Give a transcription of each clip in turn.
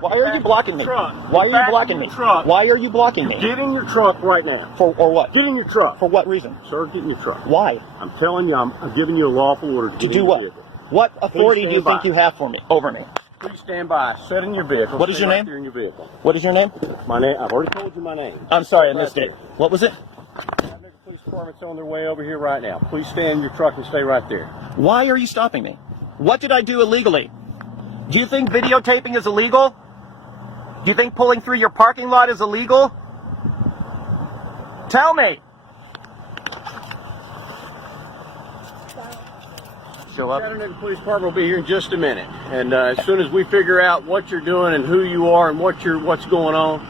Why are you blocking me? Why are you blocking me? Why are you blocking me? Get in your truck right now. Or what? Get in your truck. For what reason? Sir, get in your truck. Why? I'm telling you, I'm giving you a lawful order to do what? What authority do you think you have for me? Over me? Please stand by. Sit in your vehicle. What is your name? In your vehicle. What is your name? My name. I've already told you my name. I'm sorry, I missed it. What was it? The police department's on their way over here right now. Please stay in your truck and stay right there. Why are you stopping me? What did I do illegally? Do you think videotaping is illegal? Do you think pulling through your parking lot is illegal? Tell me. Show up. Chattanooga Police Department will be here in just a minute, and as soon as we figure out what you're doing and who you are and what's going on,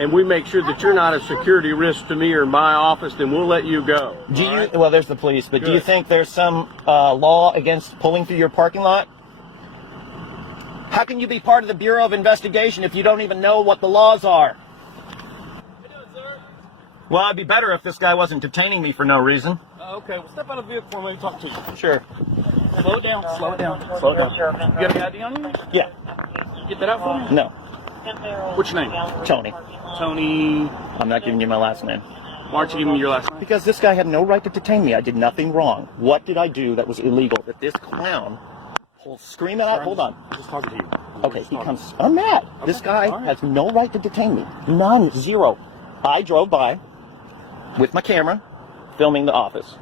and we make sure that you're not a security risk to me or my office, then we'll let you go. Do you? Right? Well, there's the police, but do you think there's some law against pulling through your parking lot? How can you be part of the Bureau of Investigation if you don't even know what the laws are? Well, it'd be better if this guy wasn't detaining me for no reason. Okay, well, step out of the vehicle for me and talk to you. Sure. Slow it down. Slow it down. Slow it down. You got any ID on you? Yeah. Get that out for me? No. What's your name? Tony. Tony. I'm not giving you my last name. Why aren't you giving me your last name? Because this guy had no right to detain me. I did nothing wrong. What did I do that was illegal? That this clown will scream out. Hold on. I'm just talking to you. Okay, he comes. I'm mad. This guy has no right to detain me. None. Zero. I drove by with my camera, filming the office.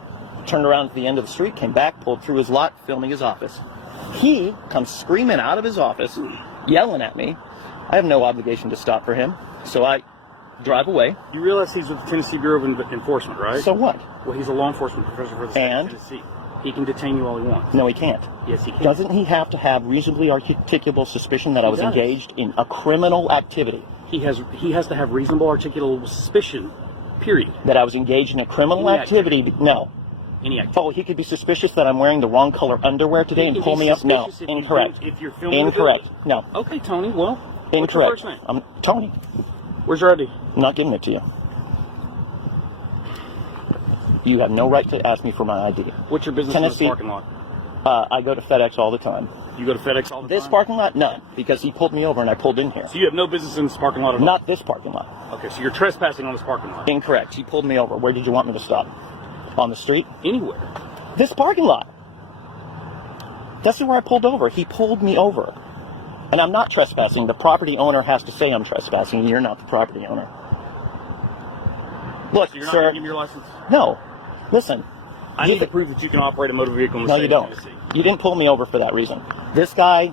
Turned around at the end of the street, came back, pulled through his lot, filming his office. He comes screaming out of his office, yelling at me. I have no obligation to stop for him, so I drive away. You realize he's with the Tennessee Bureau of Enforcement, right? So what? Well, he's a law enforcement professor for the state of Tennessee. He can detain you all he wants. No, he can't. Yes, he can. Doesn't he have to have reasonably articulable suspicion that I was engaged in a criminal activity? He has to have reasonable articulable suspicion, period. That I was engaged in a criminal activity? No. Any activity. Oh, he could be suspicious that I'm wearing the wrong color underwear today and pull me up? No. Incorrect. If you're filming Incorrect. No. Okay, Tony, well, Incorrect. what's your first name? I'm Tony. Where's your ID? I'm not giving it to you. You have no right to ask me for my ID. What's your business Tennessee, in this parking lot? I go to FedEx all the time. You go to FedEx all the time? This parking lot? None. Because he pulled me over and I pulled in here. So you have no business in this parking lot at all? Not this parking lot. Okay, so you're trespassing on this parking lot? Incorrect. He pulled me over. Where did you want me to stop? On the street? Anywhere. This parking lot. That's where I pulled over. He pulled me over. And I'm not trespassing. The property owner has to say I'm trespassing. You're not the property owner. Look, so you're not sir. going to give me your license? No. Listen. I need to prove that you can operate a motor vehicle in the No, state you don't. of Tennessee. You didn't pull me over for that reason. This guy,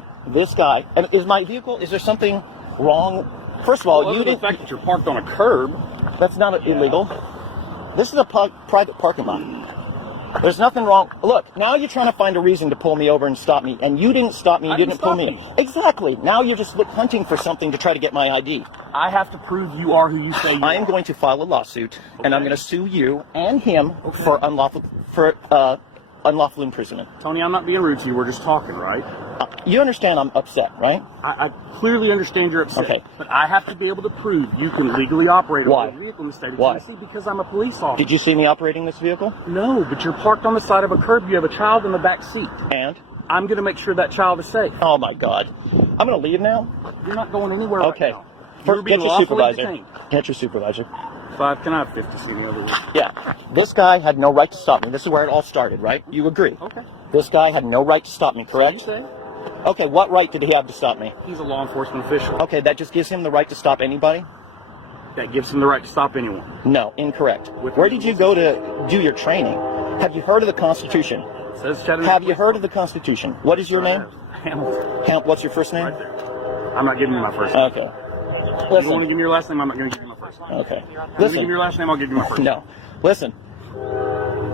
and is my vehicle, is there something wrong? First of all, well, you didn't. The fact that you're parked on a curb. That's not illegal. This is a private parking lot. There's nothing wrong. Look, now you're trying to find a reason to pull me over and stop me, and you didn't stop me. You didn't pull me. Exactly. Now you're just hunting for something to try to get my ID. I have to prove you are who you say you are. I am going to file a lawsuit, and I'm going to sue you and him for unlawful imprisonment. Tony, I'm not being rude to you. We're just talking, right? You understand I'm upset, right? I clearly understand you're upset. Okay. But I have to be able to prove you can legally operate a motor vehicle in the state of Why? Tennessee because I'm a police officer. Did you see me operating this vehicle? No, but you're parked on the side of a curb. You have a child in the back seat. And? I'm going to make sure that child is safe. Oh, my God. I'm going to leave now? You're not going anywhere okay. right now. First, get your supervisor. Get your supervisor. 5, can I have 50 in the other way? Yeah. This guy had no right to stop me. This is where it all started, right? You agree? Okay. This guy had no right to stop me, correct? So you say? Okay, what right did he have to stop me? He's a law enforcement official. Okay, that just gives him the right to stop anybody? That gives him the right to stop anyone. No, incorrect. Where did you go to do your training? Have you heard of the Constitution? It says Chattanooga. Have you heard of the Constitution? What is your name? Hamilton. What's your first name? Right there. I'm not giving you my first name. Okay. If you don't want to give me your last name, I'm not going to give you my first name. Okay. If you want to Listen. give me your last name, I'll give you my first name. No. Listen.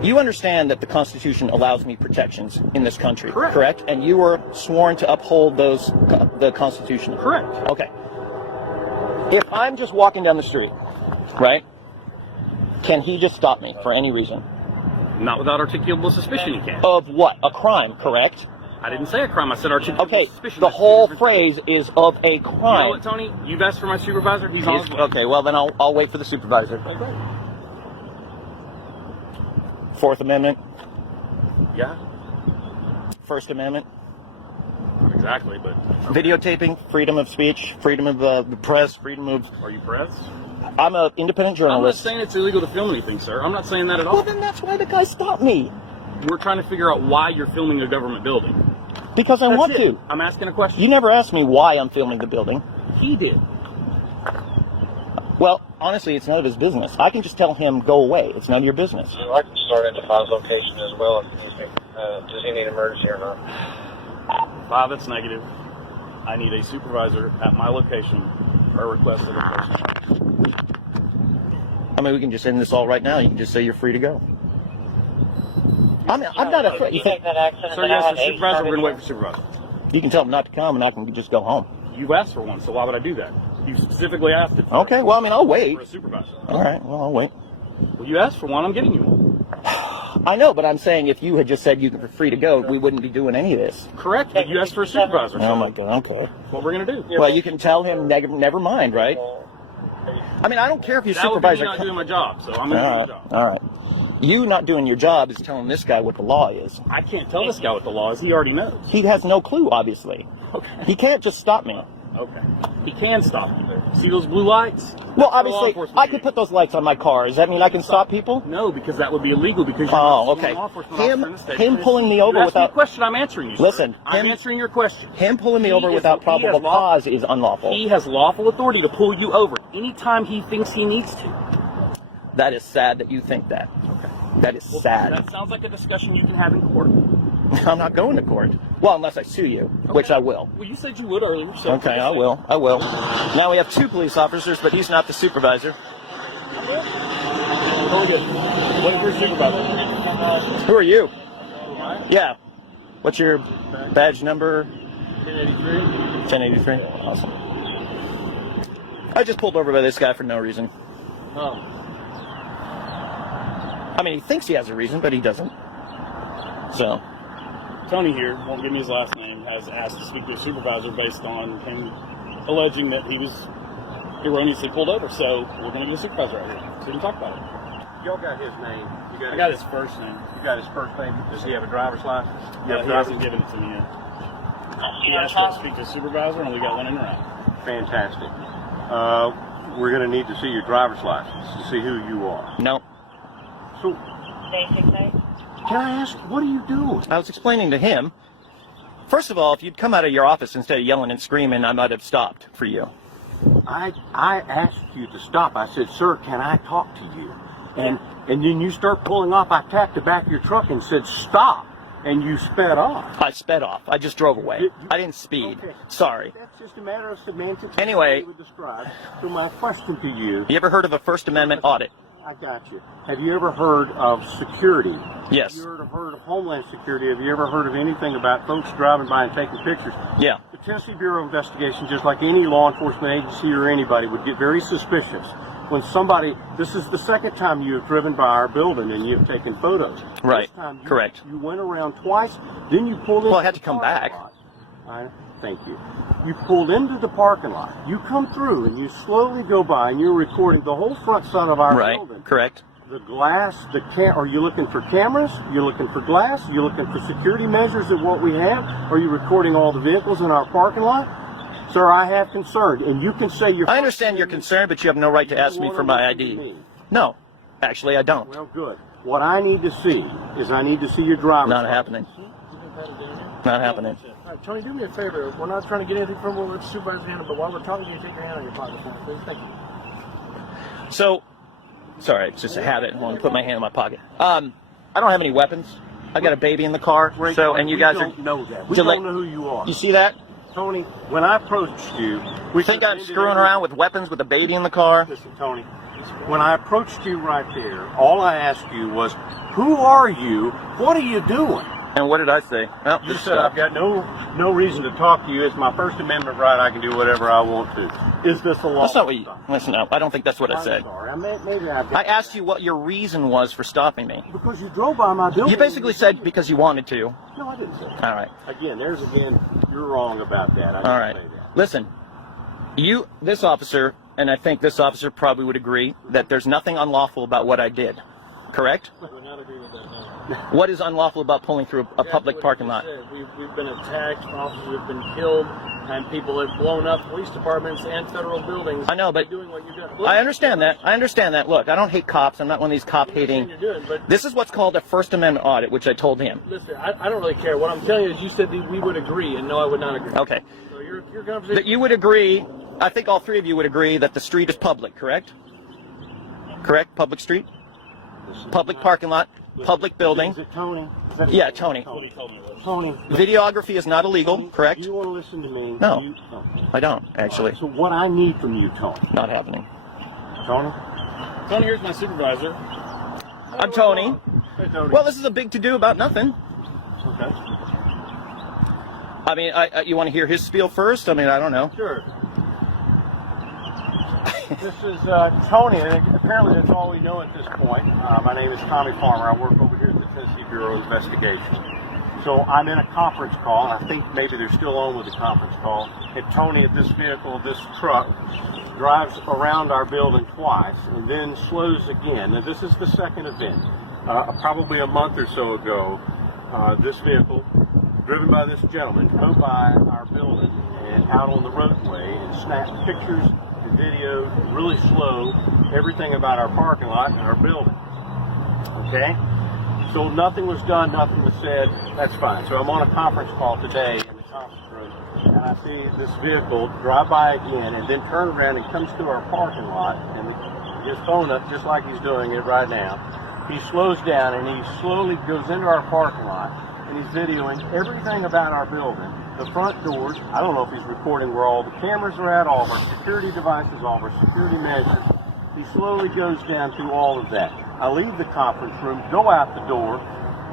You understand that the Constitution allows me protections in this country, correct? And you were sworn to uphold the Constitution. Correct. Okay. If I'm just walking down the street, right, can he just stop me for any reason? Not without articulable suspicion, he can. Of what? A crime, correct? I didn't say a crime. I said articulable suspicion. The whole phrase is of a crime. You know what, Tony? You've asked for my supervisor. He's on his way. Okay, well then I'll wait for the supervisor. Okay. Fourth Amendment. Yeah. First Amendment. exactly, but Videotaping, freedom of speech, freedom of the press, freedom of... are you pressed? I'm an independent I'm not journalist. saying it's illegal to film anything, sir. I'm not saying that at all. Well, then that's why the guy stopped me. We're trying to figure out why you're filming a government building. Because I That's want it. to. I'm asking a question. You never asked me why I'm filming the building. He did. Well, honestly, it's none of his business. I can just tell him, go away. It's none of your business. I can start into 5's location as well. Does he need emergency or not? 5, that's negative. I need a supervisor at my location or request a location. I mean, we can just end this all right now. You can just say you're free to go. I'm not afraid. You think that accident? Sir, yes, the supervisor, we're going to wait for supervisor. you can tell him not to come, and I can just go home. You asked for one, so why would I do that? You specifically asked it. Okay. Well, I mean, I'll wait. For a supervisor. All right. Well, I'll wait. Well, you asked for one, I'm getting you one. I know, but I'm saying if you had just said you were free to go, we wouldn't be doing any of this. Correct, but you asked for a supervisor. Oh my God. Okay. That's what we're going to do. Well, you can tell him never mind, right? I mean, I don't care if your That would be me supervisor. not doing my job, so I'm going to do my job. All right. You not doing your job is telling this guy what the law is. I can't tell this guy what the law is. He already knows. He has no clue, obviously. Okay. He can't just stop me. Okay. He can stop you there. See those blue lights? Well, That's for law obviously, enforcement I could meeting. put those lights on my car. Does that mean I can stop people? No, because that would be illegal because you're Oh, not okay. a law enforcement officer in the state. Him pulling me over You're asking me without- a question, I'm answering you. Sir. Listen, I'm him- answering your question. Him pulling me He over is- without he probable has law- cause is unlawful. He has lawful authority to pull you over anytime he thinks he needs to. That is sad that you think that. Okay. That is Well, sad. that sounds like a discussion you can have in court. I'm not going to court. Well, unless I sue you, which I will. Well, you said you would earlier. So Okay, I will. I will. Now we have 2 police officers, but he's not the supervisor. Oh, yeah. Wait for a supervisor. Who are you? Yeah. What's your badge number? 1083. 1083. Awesome. I just pulled over by this guy for no reason. Oh. I mean, he thinks he has a reason, but he doesn't. So, Tony here, won't give me his last name, has asked to speak to a supervisor based on him alleging that he was erroneously pulled over. So we're going to get a supervisor out here so we can talk about it. Y'all got his name. I got his first name. You got his first name. Does he have a driver's license? You have a He driver's hasn't given it to me yet. He asked for to speak to a supervisor, and we got one in round. Fantastic. We're going to need to see your driver's license to see who you are. no. So, can I ask, what are you doing? I was explaining to him. First of all, if you'd come out of your office instead of yelling and screaming, I might have stopped for you. I asked you to stop. I said, sir, can I talk to you? And then you start pulling off. I tapped the back of your truck and said, stop. And you sped off. I sped off. I just drove away. I didn't speed. Okay. Sorry. That's just a matter of semantics. Anyway. You would describe. So my question to you, You ever heard of a First Amendment audit? I got you. Have you ever heard of security? Yes. Have you ever heard of Homeland Security? Have you ever heard of anything about folks driving by and taking pictures? Yeah. The Tennessee Bureau of Investigation, just like any law enforcement agency or anybody, would get very suspicious when somebody, this is the second time you have driven by our building and you've taken photos. Right. This time Correct. You went around twice, then you pulled in. Well, I had to come back. Thank you. You pulled into the parking lot. You come through and you slowly go by and you're recording the whole front side of our Right. building. Correct. The glass, are you looking for cameras? You're looking for glass? You're looking for security measures of what we have? Are you recording all the vehicles in our parking lot? Sir, I have concern, and you can say you're... I understand your concern, but you have no right to ask me for my ID. No. Actually, I don't. Well, good. What I need to see is I need to see your driver's Not license. happening. Not happening. All right, Tony, do me a favor. We're not trying to get anything from the supervisor's hand, but while we're talking to you, take your hand on your pocket for me, please. Thank you. So, sorry, it's just a habit. I want to put my hand in my pocket. I don't have any weapons. I got a baby in the car. So, and you guys don't are... know that. We to let- don't know who you are. You see that? Tony, when I approached you... We think I'm screwing around with weapons with a baby in the car? Listen, Tony, when I approached you right there, all I asked you was, who are you? What are you doing? And what did I say? Well, You just said, I've got no reason to talk to you. It's my First Amendment right. I can do whatever I want to. Is this a law? That's not what you... Listen, no, I don't think that's what I I'm said. sorry. Maybe I asked you what your reason was for stopping me. Because you drove by my building. You basically said because you wanted to. No, I didn't say that. All right. Again, you're wrong about that. I All didn't right. say that. Listen, this officer, and I think this officer probably would agree, that there's nothing unlawful about what I did. correct? I would not agree with that, no. What is unlawful about pulling through a public What parking you lot? said. We've been attacked, officers have been killed, and people have blown up police departments and federal buildings. I know, but by doing what you're doing. I understand that. I understand that. Look, I don't hate cops. I'm not one of these cop-hating. You're doing, but This is what's called a First Amendment audit, which I told him. listen, I don't really care. What I'm telling you is you said that we would agree, and no, I would not agree. Okay. So your conversation. That you would agree, I think all three of you would agree that the street is public, correct? Correct? Public street? Public parking lot? Public building? Is it Tony? Is that Yeah, Tony. What he told me was. Tony. Videography is not illegal, correct? Do you want to listen to me? No. You- I don't, actually. So what I need from you, Tony. Not happening. Tony? Tony, here's my supervisor. I'm Tony. Hey, Tony. Well, this is a big to-do about nothing. Okay. I mean, you want to hear his spiel first? I mean, I don't know. Sure. This is Tony, and apparently that's all we know at this point. My name is Tommy Farmer. I work over here at the Tennessee Bureau of Investigation. So I'm in a conference call, and I think maybe they're still on with the conference call. And Tony, at this vehicle, this truck, drives around our building twice and then slows again. Now, this is the second event. Probably a month or so ago, this vehicle, driven by this gentleman, drove by our building and out on the roadway and snapped pictures and videos, really slow, everything about our parking lot and our building. Okay? So nothing was done, nothing was said. That's fine. So I'm on a conference call today in the conference room, and I see this vehicle drive by again and then turn around and comes to our parking lot and his phone up just like he's doing it right now. He slows down and he slowly goes into our parking lot and he's videoing everything about our building. The front doors, I don't know if he's recording where all the cameras are at, all of our security devices, all of our security measures. He slowly goes down through all of that. I leave the conference room, go out the door.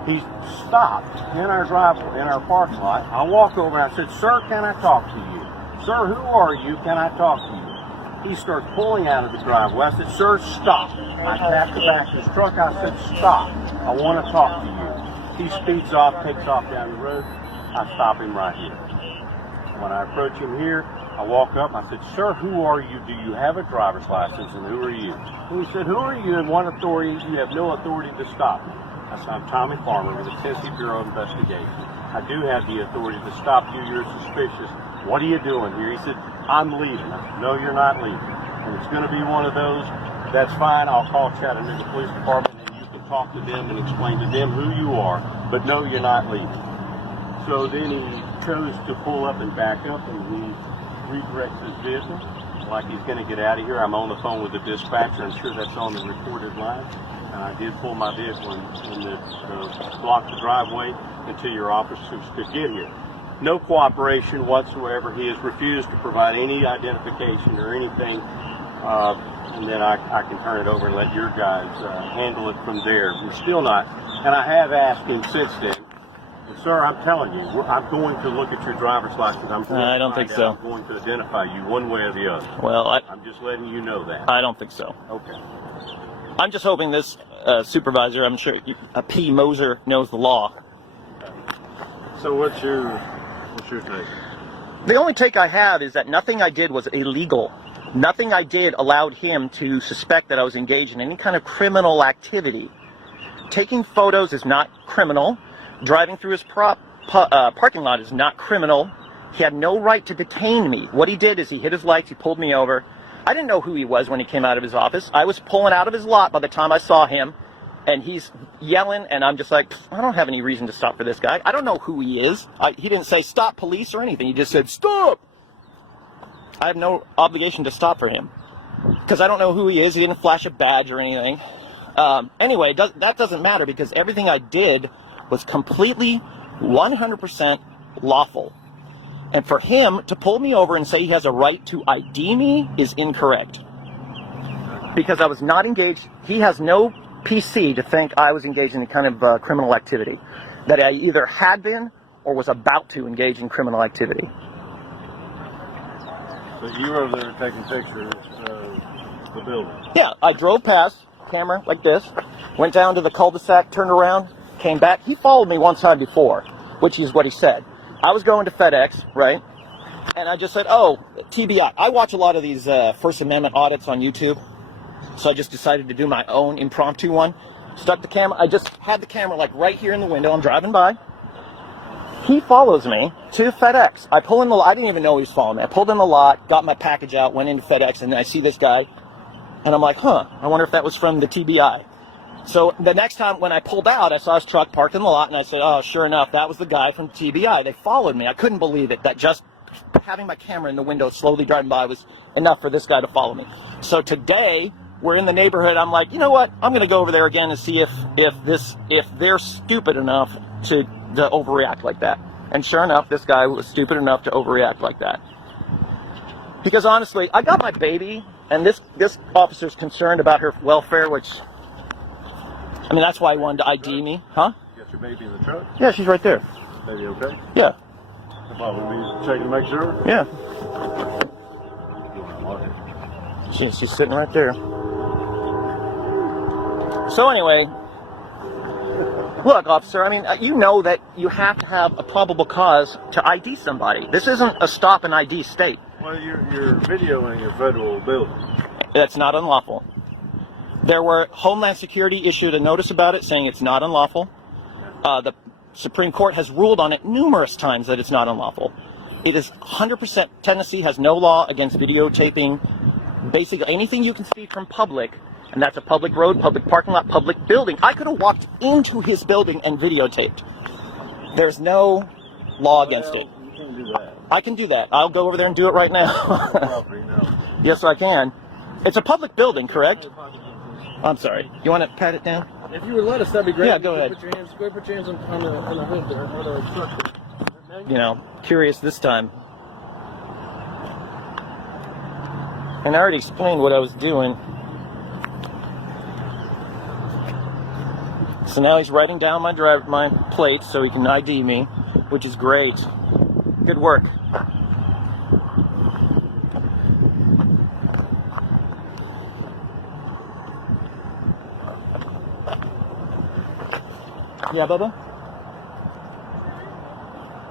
He stopped in our driveway, in our parking lot. I walk over and I said, "Sir, can I talk to you? Sir, who are you? Can I talk to you?" He starts pulling out of the driveway. I said, "Sir, stop." I tapped the back of his truck. I said, "Stop. I want to talk to you." He speeds off, takes off down the road. I stop him right here. When I approach him here, I walk up. I said, "Sir, who are you? Do you have a driver's license? And who are you?" And he said, "Who are you? And what authority? You have no authority to stop me." I said, "I'm Tommy Farmer with the Tennessee Bureau of Investigation. I do have the authority to stop you. You're suspicious. What are you doing here?" He said, "I'm leaving." I said, "No, you're not leaving. And it's going to be one of those. That's fine. I'll call Chattanooga Police Department and you can talk to them and explain to them who you are. But no, you're not leaving." So then he chose to pull up and back up, and he redirects his vehicle like he's going to get out of here. I'm on the phone with the dispatcher. I'm sure that's on the recorded line. And I did pull my vehicle and block the driveway until your officers could get here. No cooperation whatsoever. He has refused to provide any identification or anything. And then I can turn it over and let your guys handle it from there. We're still not. And I have asked him since then, "Sir, I'm telling you, I'm going to look at your driver's license. I don't think so. I'm going to identify you one way or the other." Well, I'm just letting you know that. I don't think so. Okay. I'm just hoping this supervisor, I'm sure P. Moser, knows the law. So what's your take? The only take I have is that nothing I did was illegal. Nothing I did allowed him to suspect that I was engaged in any kind of criminal activity. Taking photos is not criminal. Driving through his parking lot is not criminal. He had no right to detain me. What he did is he hit his lights, he pulled me over. I didn't know who he was when he came out of his office. I was pulling out of his lot by the time I saw him, and he's yelling, and I'm just like, I don't have any reason to stop for this guy. I don't know who he is. He didn't say stop police or anything. He just said stop. I have no obligation to stop for him because I don't know who he is. He didn't flash a badge or anything. Anyway, that doesn't matter because everything I did was completely 100% lawful. And for him to pull me over and say he has a right to ID me is incorrect. Because I was not engaged. He has no PC to think I was engaged in any kind of criminal activity. That I either had been or was about to engage in criminal activity. But you were there taking pictures of the building. Yeah, I drove past, camera like this, went down to the cul-de-sac, turned around, came back. He followed me one time before, which is what he said. I was going to FedEx, right? And I just said, oh, TBI. I watch a lot of these First Amendment audits on YouTube. So I just decided to do my own impromptu one. Stuck the camera. I just had the camera like right here in the window. I'm driving by. He follows me to FedEx. I pull in the lot. I didn't even know he was following me. I pulled in the lot, got my package out, went into FedEx, and I see this guy. And I'm like, huh, I wonder if that was from the TBI. So the next time when I pulled out, I saw his truck parked in the lot, and I said, oh, sure enough, that was the guy from TBI. They followed me. I couldn't believe it, that just having my camera in the window slowly driving by was enough for this guy to follow me. So today, we're in the neighborhood. I'm like, you know what? I'm going to go over there again and see if they're stupid enough to overreact like that. And sure enough, this guy was stupid enough to overreact like that. Because honestly, I got my baby, and this officer's concerned about her welfare, which, I mean, that's why he wanted to ID me, huh? You got your baby in the truck? Yeah, she's right there. Baby okay? Yeah. Probably checking to make sure. Yeah. She's sitting right there. So anyway, look, officer, I mean, you know that you have to have a probable cause to ID somebody. This isn't a stop and ID state. Well, you're videoing a federal building. That's not unlawful. There were Homeland Security issued a notice about it saying it's not unlawful. The Supreme Court has ruled on it numerous times that it's not unlawful. It is 100%, Tennessee has no law against videotaping basically anything you can see from public, and that's a public road, public parking lot, public building. I could have walked into his building and videotaped. There's no law against it. You can't do that. I can do that. I'll go over there and do it right now. Property, no. Yes, I can. It's a public building, correct? I'm sorry. You want to pat it down? If you would let us, that'd be great. Yeah, go ahead. Put your hands on the hood there, or the structure. You know, curious this time. And I already explained what I was doing. So now he's writing down my plate so he can ID me, which is great. Good work. Yeah, Bubba?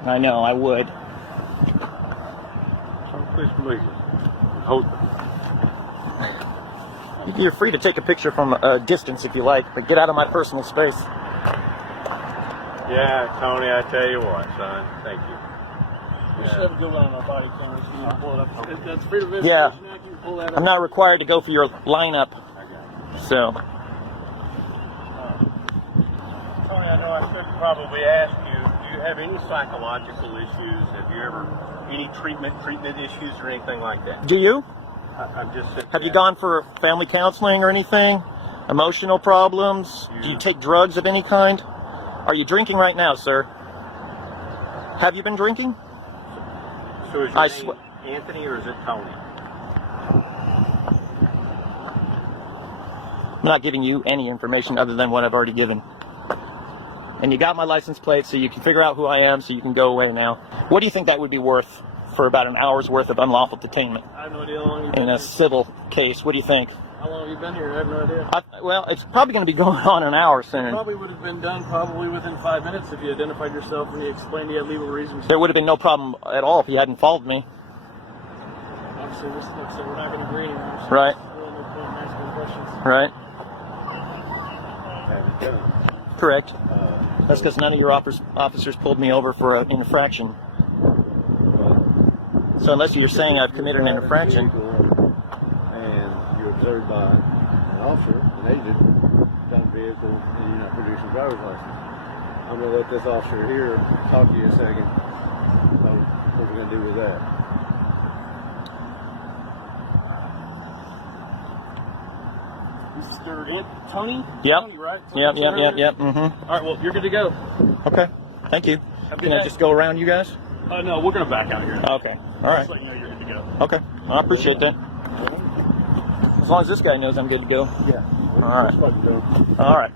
I know, I would. Please believe it. Hold. You're free to take a picture from a distance if you like, but get out of my personal space. Yeah, Tony, I tell you what, son. Thank you. We should have a good one on our body cameras. You can pull it up. That's Freedom of Yeah. Information Act. You can pull that up. I'm not required to go for your lineup, so. Tony, I know I should probably ask you, do you have any psychological issues? Have you ever, any treatment issues or anything like that? Do you? I'm just saying. Have you gone for family counseling or anything? Emotional problems? Do you take drugs of any kind? Are you drinking right now, sir? Have you been drinking? So is your name Anthony or is it Tony? I'm not giving you any information other than what I've already given. And you got my license plate, so you can figure out who I am, so you can go away now. What do you think that would be worth for about an hour's worth of unlawful detainment I have no idea how long you've been in a here. civil case? What do you think? How long have you been here? I have no idea. Well, it's probably going to be going on an hour soon. Probably would have been done probably within 5 minutes if you identified yourself and you explained you had legal reasons. There would have been no problem at all if you hadn't followed me. Obviously, we're not going to agree anymore. So Right. there's really no point in asking questions. Right? Correct. That's because none of your officers pulled me over for an infraction. So unless you're saying I've committed an infraction. And you're observed by an officer, an agent, driving the vehicle, and you're not producing a driver's license. I'm going to let this officer here talk to you a second. What we're going to do with that. Mr. Tony? Yep. Tony, right? Yep. All right, well, you're good to go. Okay. Thank you. Have a good Can I day. just go around you guys? No, we're going to back out here. Okay. All right. Just let you know you're good to go. Okay. I appreciate that. As long as this guy knows I'm good to go. Yeah. All right. That's what we're doing. All right.